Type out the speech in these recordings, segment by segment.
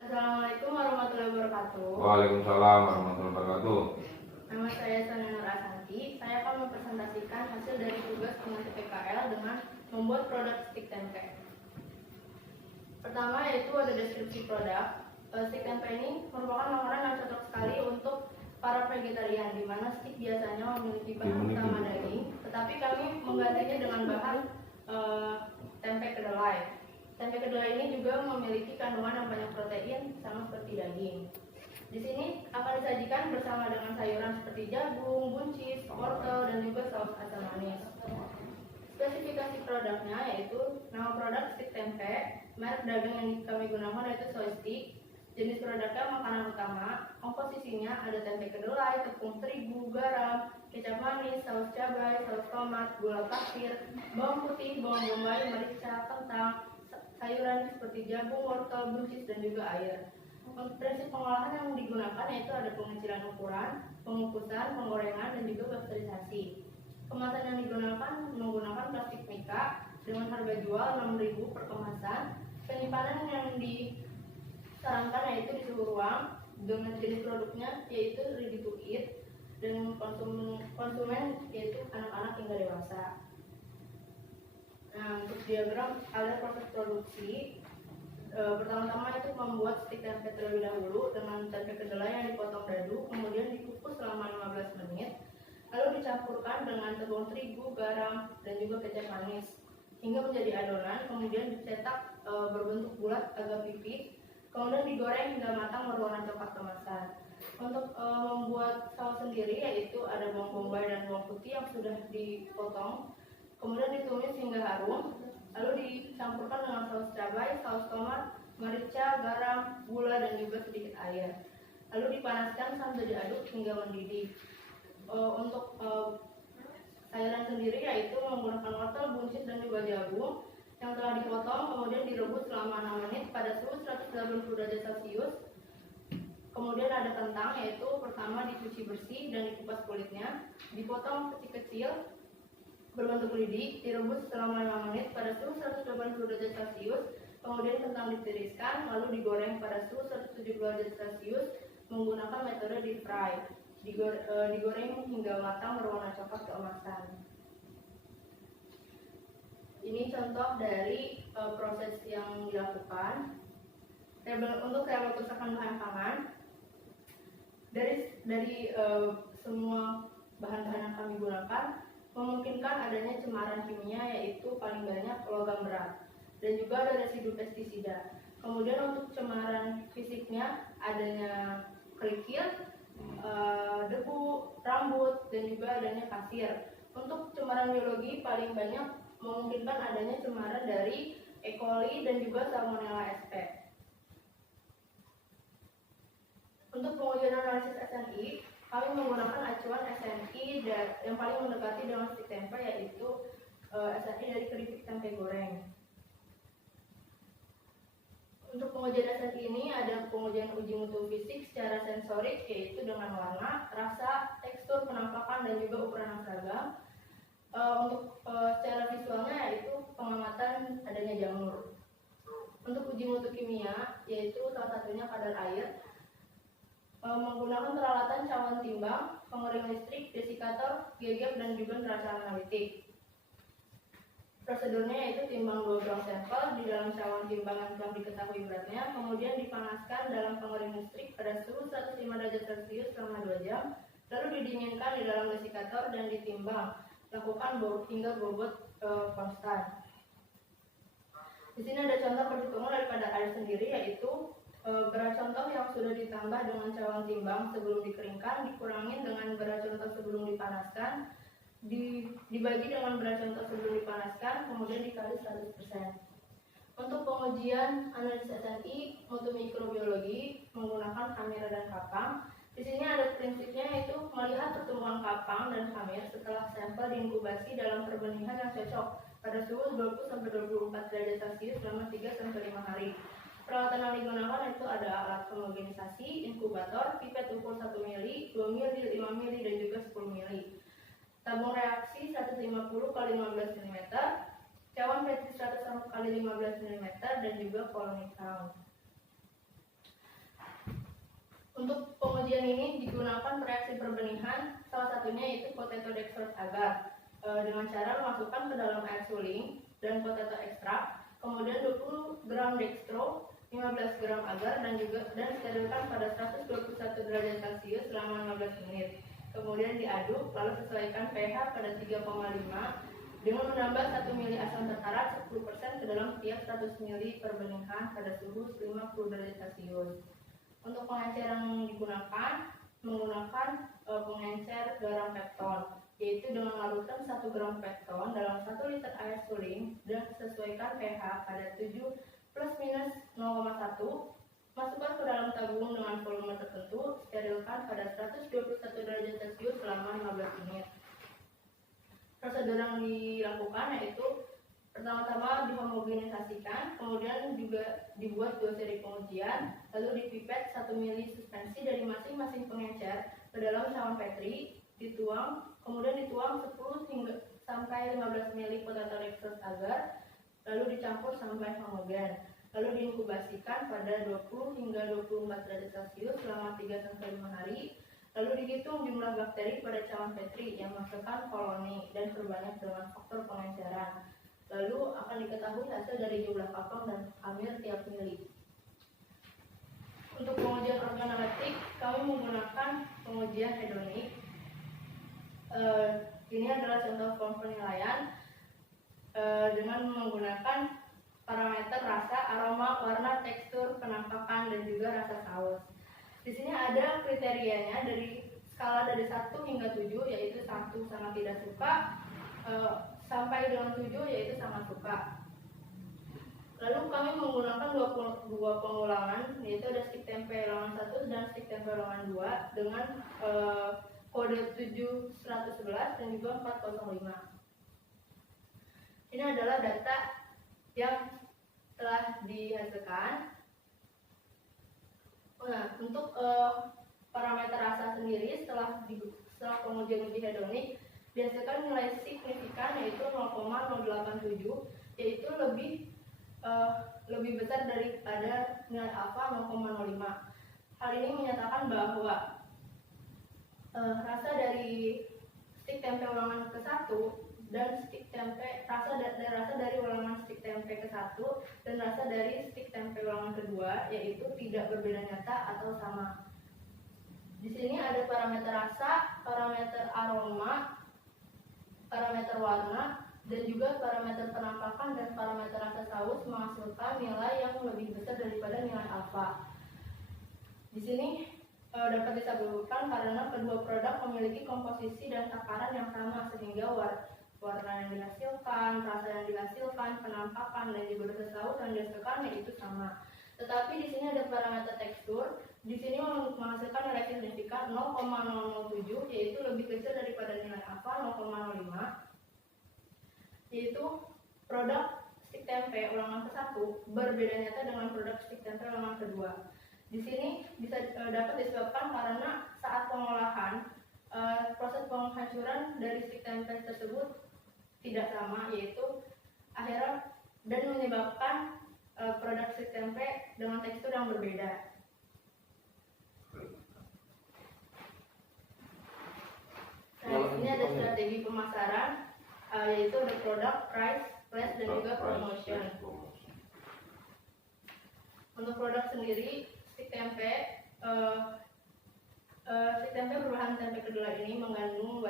Assalamualaikum warahmatullahi wabarakatuh. Waalaikumsalam warahmatullahi wabarakatuh. Nama saya Sonia Nur Asanti. Saya akan mempresentasikan hasil dari tugas pengganti PKL dengan membuat produk stik tempe. Pertama yaitu ada deskripsi produk. Stik tempe ini merupakan makanan yang cocok sekali untuk para vegetarian, di mana stik biasanya memiliki bahan utama daging, tetapi kami menggantinya dengan bahan tempe kedelai. Tempe kedelai ini juga memiliki kandungan yang banyak protein, sama seperti daging. Di sini akan disajikan bersama dengan sayuran seperti jagung, buncis, wortel, dan juga saus asam manis. Spesifikasi produknya yaitu nama produk stik tempe, merek daging yang kami gunakan yaitu soy stick, jenis produknya makanan utama, komposisinya ada tempe kedelai, tepung terigu, garam, kecap manis, saus cabai, saus tomat, gula pasir, bawang putih, bawang bombay, merica, kentang, sayuran seperti jagung, wortel, buncis, dan juga air. Prinsip pengolahan yang digunakan yaitu ada pengecilan ukuran, pengukusan, penggorengan, dan juga pasteurisasi. Kemasan yang digunakan menggunakan plastik mika dengan harga jual 6.000 per kemasan. Penyimpanan yang disarankan yaitu di suhu ruang, dengan jenis produknya yaitu ready to eat, dan konsumen yaitu anak-anak hingga dewasa. Nah, untuk diagram alur proses produksi, pertama-tama itu membuat stik tempe terlebih dahulu dengan tempe kedelai yang dipotong dadu, kemudian dikukus selama 15 menit, lalu dicampurkan dengan tepung terigu, garam, dan juga kecap manis hingga menjadi adonan, kemudian dicetak berbentuk bulat agak pipih, kemudian digoreng hingga matang berwarna coklat kemasan. Untuk membuat saus sendiri yaitu ada bawang bombay dan bawang putih yang sudah dipotong, kemudian ditumis hingga harum, lalu dicampurkan dengan saus cabai, saus tomat, merica, garam, gula, dan juga sedikit air. Lalu dipanaskan sampai diaduk hingga mendidih. Untuk sayuran sendiri yaitu menggunakan wortel, buncis, dan juga jagung yang telah dipotong, kemudian direbus selama 6 menit pada suhu 180 derajat Celcius. Kemudian ada kentang, yaitu pertama dicuci bersih dan dikupas kulitnya, dipotong kecil-kecil berbentuk lidi, direbus selama 5 menit pada suhu 180 derajat Celcius. Kemudian kentang ditiriskan lalu digoreng pada suhu 170 derajat Celcius menggunakan metode deep fry. Digoreng hingga matang berwarna coklat keemasan. Ini contoh dari proses yang dilakukan. Untuk rebel kerusakan bahan pangan, dari semua bahan-bahan yang kami gunakan memungkinkan adanya cemaran kimia yaitu paling banyak logam berat dan juga ada residu pestisida. Kemudian untuk cemaran fisiknya adanya kerikil, debu, rambut, dan juga adanya pasir. Untuk cemaran biologi paling banyak memungkinkan adanya cemaran dari E. coli dan juga Salmonella sp. Untuk pengujian analisis SNI, kami menggunakan acuan SNI yang paling mendekati dengan stik tempe yaitu SNI dari keripik tempe goreng. Untuk pengujian SNI ini ada pengujian uji mutu fisik secara sensorik yaitu dengan warna, rasa, tekstur, penampakan, dan juga ukuran yang seragam. Untuk secara visualnya yaitu pengamatan adanya jamur. Untuk uji mutu kimia yaitu salah satunya kadar air, menggunakan peralatan cawan timbang, pengering listrik, desikator, gegep, dan juga neraca analitik. Prosedurnya yaitu timbang 2 gram sampel di dalam cawan timbang yang telah diketahui beratnya, kemudian dipanaskan dalam pengering listrik pada suhu 105 derajat Celcius selama 2 jam, lalu didinginkan di dalam desikator dan ditimbang, lakukan hingga bobot konstan. Di sini ada contoh perhitungan daripada air sendiri yaitu berat contoh yang sudah ditambah dengan cawan timbang sebelum dikeringkan dikurangi dengan berat contoh sebelum dipanaskan, dibagi dengan berat contoh sebelum dipanaskan, kemudian dikali 100%. Untuk pengujian analisis SNI mutu mikrobiologi menggunakan kamera dan kapang. Di sini ada prinsipnya yaitu melihat pertumbuhan kapang dan kamera setelah sampel diinkubasi dalam perbenihan yang cocok pada suhu 20-24 derajat Celcius selama 3-5 hari. Peralatan yang digunakan itu ada alat homogenisasi, inkubator, pipet ukur 1 mili, 2 mili, 5 mili, dan juga 10 mili. Tabung reaksi 150 x 15 mm, cawan petri 100 x 15 mm, dan juga colony count. Untuk pengujian ini digunakan reaksi perbenihan, salah satunya yaitu potato dextrose agar dengan cara memasukkan ke dalam air suling dan potato ekstrak, kemudian 20 gram dextro, 15 gram agar dan sterilkan pada 121 derajat Celcius selama 15 menit. Kemudian diaduk, lalu sesuaikan pH pada 3,5 dengan menambah 1 mili asam tartarat 10% ke dalam tiap 100 mili perbenihan pada suhu 50 derajat Celcius. Untuk pengencer yang digunakan menggunakan pengencer garam pepton, yaitu dengan larutkan 1 gram pepton dalam 1 liter air suling dan sesuaikan pH pada 7 plus minus 0,1. Masukkan ke dalam tabung dengan volume tertentu, sterilkan pada 121 derajat Celcius selama 15 menit. Prosedur yang dilakukan yaitu pertama-tama dihomogenisasikan, kemudian juga dibuat 2 seri pengujian, lalu dipipet 1 mili suspensi dari masing-masing pengencer ke dalam cawan Petri, kemudian dituang 10 hingga sampai 15 mili potato dextrose agar, lalu dicampur sampai homogen, lalu diinkubasikan pada 20 hingga 24 derajat Celcius selama 3-5 hari. Lalu dihitung jumlah bakteri pada cawan Petri yang masukkan koloni dan perbanyak dengan faktor pengenceran. Lalu akan diketahui hasil dari jumlah kapang dan amir tiap mili. Untuk pengujian organoleptik, kami menggunakan pengujian hedonik. Ini adalah contoh form penilaian dengan menggunakan parameter rasa, aroma, warna, tekstur, penampakan, dan juga rasa saus. Di sini ada kriterianya dari skala dari 1 hingga 7, yaitu 1 sangat tidak suka, sampai dengan 7 yaitu sangat suka. Lalu kami menggunakan dua pengulangan, yaitu ada stik tempe ulangan 1 dan stik tempe ulangan 2 dengan kode 7111 dan juga 405. Ini adalah data yang telah dihasilkan. Nah, untuk parameter rasa sendiri setelah pengujian uji hedonik dihasilkan nilai signifikan yaitu 0,087, yaitu lebih besar daripada nilai alfa 0,05. Hal ini menyatakan bahwa rasa dari stik tempe ulangan ke-1 dan rasa dari ulangan stik tempe ke-1 dan rasa dari stik tempe ulangan kedua yaitu tidak berbeda nyata atau sama. Di sini ada parameter rasa, parameter aroma, parameter warna, dan juga parameter penampakan dan parameter rasa saus menghasilkan nilai yang lebih besar daripada nilai alfa. Di sini dapat disebutkan karena kedua produk memiliki komposisi dan takaran yang sama sehingga warna yang dihasilkan, rasa yang dihasilkan, penampakan, dan juga rasa saus yang dihasilkan yaitu sama. Tetapi di sini ada parameter tekstur. Di sini menghasilkan nilai signifikan 0,007, yaitu lebih kecil daripada nilai alfa 0,05. Yaitu produk stik tempe ulangan ke-1 berbeda nyata dengan produk stik tempe ulangan kedua. Di sini bisa dapat disebabkan karena saat pengolahan proses penghancuran dari stik tempe tersebut tidak sama, yaitu akhirnya dan menyebabkan produk stik tempe dengan tekstur yang berbeda. Nah, di sini ada strategi pemasaran, yaitu ada produk, price, place, dan juga promotion. Untuk produk sendiri, stik tempe berbahan tempe kedelai ini mengandung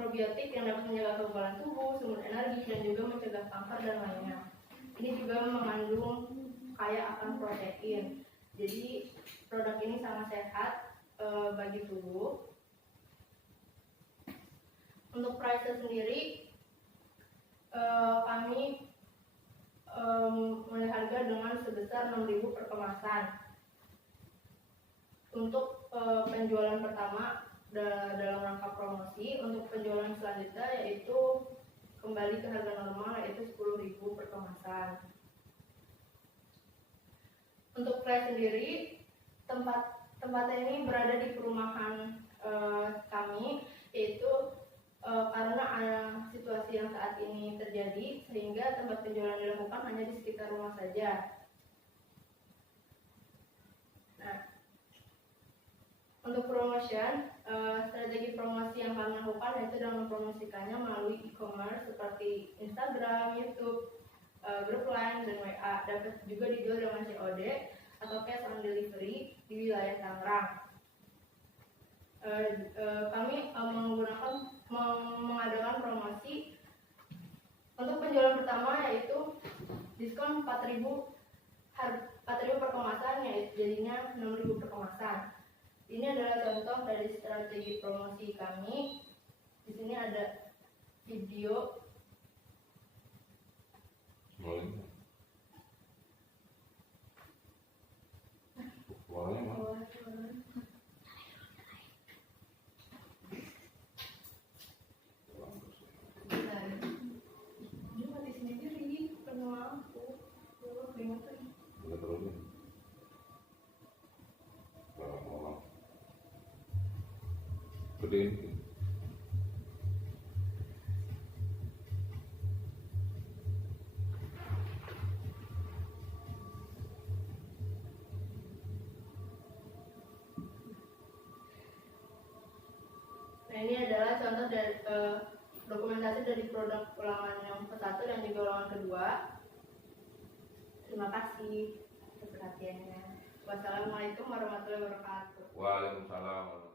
probiotik yang dapat menjaga kekebalan tubuh, sumber energi, dan juga mencegah kanker dan lainnya. Ini juga mengandung kaya akan protein. Jadi produk ini sangat sehat bagi tubuh. Untuk price sendiri, kami mulai harga dengan sebesar 6.000 per kemasan. Untuk penjualan pertama dalam rangka promosi, untuk penjualan selanjutnya yaitu kembali ke harga normal yaitu 10.000 per kemasan. Untuk price sendiri, tempatnya ini berada di perumahan kami, yaitu karena situasi yang saat ini terjadi sehingga tempat penjualan dilakukan hanya di sekitar rumah saja. Untuk promotion, strategi promosi yang kami lakukan yaitu dalam mempromosikannya melalui e-commerce seperti Instagram, YouTube, grup Line, dan WA. Dapat juga dijual dengan COD atau cash on delivery di wilayah Tangerang. Kami mengadakan promosi untuk penjualan pertama yaitu diskon 4.000 per kemasan, yaitu jadinya 6.000 per kemasan. Ini adalah contoh dari strategi promosi kami. Di sini ada video. Boleh. Boleh, Mas. Ini mati sendiri, penuh lampu. Peringatan. Boleh terusin. Tolong. Gedein. Nah, ini adalah contoh dari dokumentasi dari produk ulangan yang ke-1 dan juga ulangan kedua. Terima kasih atas perhatiannya. Wassalamualaikum warahmatullahi wabarakatuh. Waalaikumsalam.